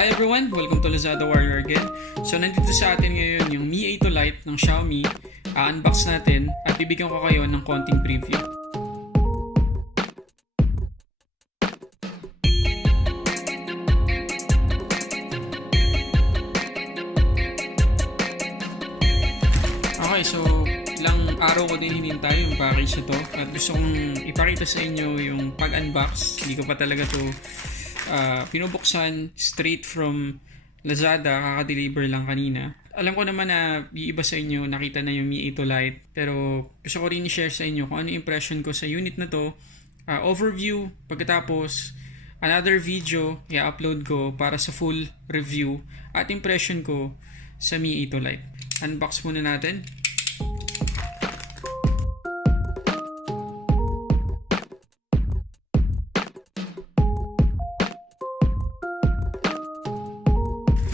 Hi everyone! Welcome to Lazada Warrior again. So nandito sa atin ngayon yung Mi A2 Lite ng Xiaomi. Unbox natin at bibigyan ko kayo ng konting preview. Okay, so ilang araw ko din hinintay yung package ito at gusto kong ipakita sa inyo yung pag-unbox. Hindi ko pa talaga to pinubuksan straight from Lazada, kaka-deliver lang kanina. Alam ko naman na yung iba sa inyo nakita na yung Mi A2 Lite, pero gusto ko rin i-share sa inyo kung ano yung impression ko sa unit na to. Overview, pagkatapos another video i-upload ko para sa full review at impression ko sa Mi A2 Lite. Unbox muna natin.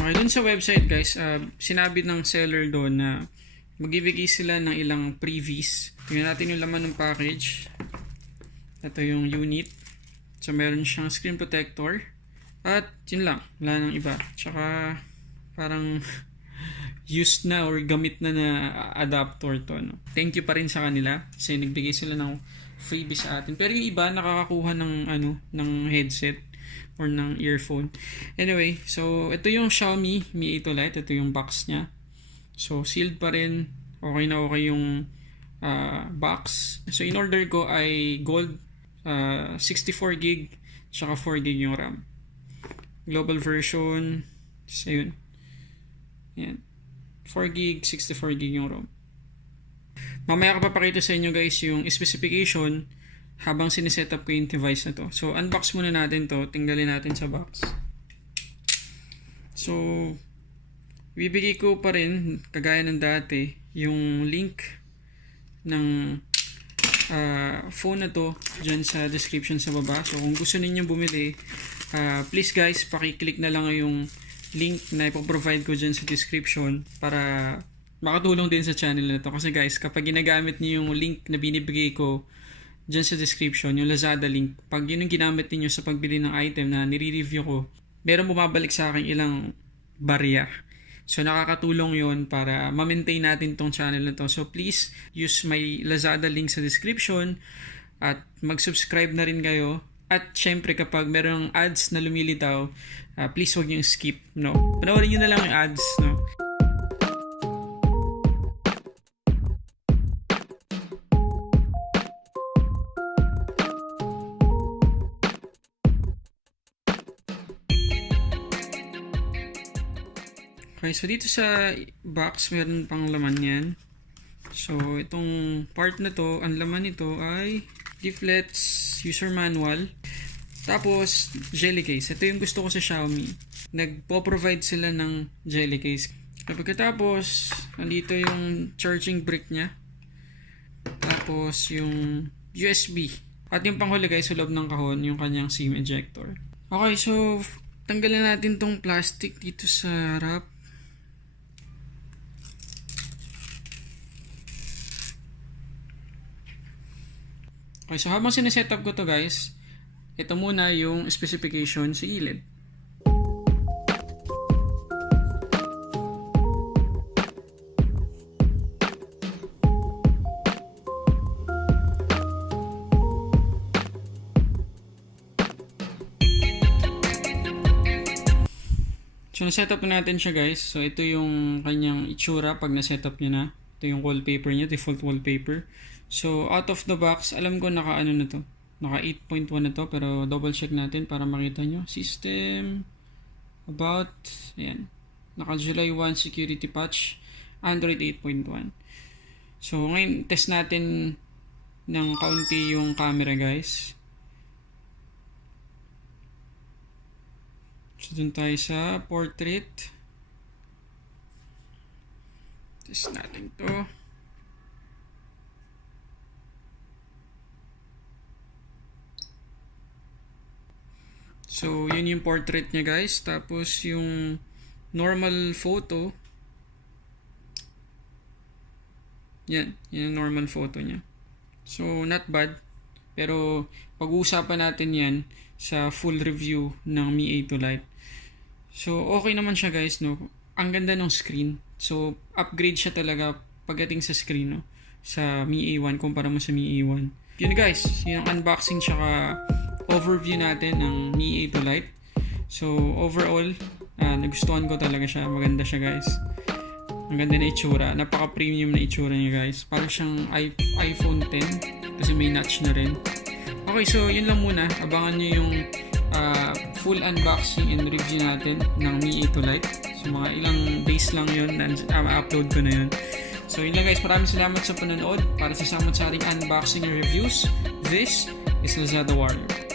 Okay, dun sa website guys, sinabi ng seller doon na magbibigay sila ng ilang freebies. Tingnan natin yung laman ng package. Ito yung unit. So meron siyang screen protector. At yun lang, wala nang iba. Tsaka parang used na or gamit na adapter to. No? Thank you pa rin sa kanila kasi nagbigay sila ng freebies sa atin. Pero yung iba nakakakuha ng headset or ng earphone. Anyway, so ito yung Xiaomi Mi A2 Lite. Ito yung box niya. So sealed pa rin. Okay na okay yung box. So in order ko ay gold 64GB tsaka 4GB yung RAM. Global version. So yun. Yan. 4GB, 64GB yung RAM. Mamaya ko papakita sa inyo guys yung specification habang siniset up ko yung device na to. So, unbox muna natin to. Tinggalin natin sa box. So, bibigay ko pa rin, kagaya ng dati, yung link ng phone na to dyan sa description sa baba. So, kung gusto ninyong bumili, please guys, pakiclick na lang yung link na ipoprovide ko dyan sa description para makatulong din sa channel na to. Kasi guys, kapag ginagamit niyo yung link na binibigay ko dyan sa description, yung Lazada link, pag yun yung ginamit niyo sa pagbili ng item na nire-review ko, meron bumabalik sa akin ilang barya. So nakakatulong yun para ma-maintain natin tong channel na to. So please use my Lazada link sa description at mag-subscribe na rin kayo. At syempre kapag merong ads na lumilitaw, please huwag nyo skip, no? Panoorin nyo na lang yung ads, no? Okay, so dito sa box meron pang laman yan. So itong part na to, ang laman nito ay leaflets, user manual, tapos jelly case. Ito yung gusto ko sa Xiaomi. Nagpo-provide sila ng jelly case. Pagkatapos, nandito yung charging brick niya. Tapos yung USB. At yung panghuli guys, sa loob ng kahon, yung kanyang SIM ejector. Okay, so tanggalin natin tong plastic dito sa harap. Okay, so habang sinesetup ko to guys, ito muna yung specification sa gilid. So nasetup natin siya guys. So ito yung kanyang itsura pag nasetup nyo na. Ito yung wallpaper niya, default wallpaper. So, out of the box, alam ko naka ano na to. Naka 8.1 na to, pero double check natin para makita nyo. System, about, ayan. Naka July 1 security patch, Android 8.1. So, ngayon, test natin ng kaunti yung camera, guys. So, dun tayo sa portrait. Test natin to. So, yun yung portrait niya guys. Tapos, yung normal photo. Yan. Yan yung normal photo niya. So, not bad. Pero, pag-uusapan natin yan sa full review ng Mi A2 Lite. So, okay naman siya guys, no? Ang ganda ng screen. So, upgrade siya talaga pagdating sa screen, no? Sa Mi A1 kumpara mo sa Mi A1. Yun guys, yung unboxing tsaka overview natin ng Mi A2 Lite. So, overall, nagustuhan ko talaga siya. Maganda siya guys. Ang ganda na itsura. Napaka-premium na itsura niya guys. Parang siyang iPhone 10 kasi may notch na rin. Okay, so yun lang muna. Abangan nyo yung full unboxing and review natin ng Mi A2 Lite. So mga ilang days lang yun, upload ko na yun. So yun lang guys, maraming salamat sa panonood. Para sa ating unboxing and reviews, this is Lazada Warrior.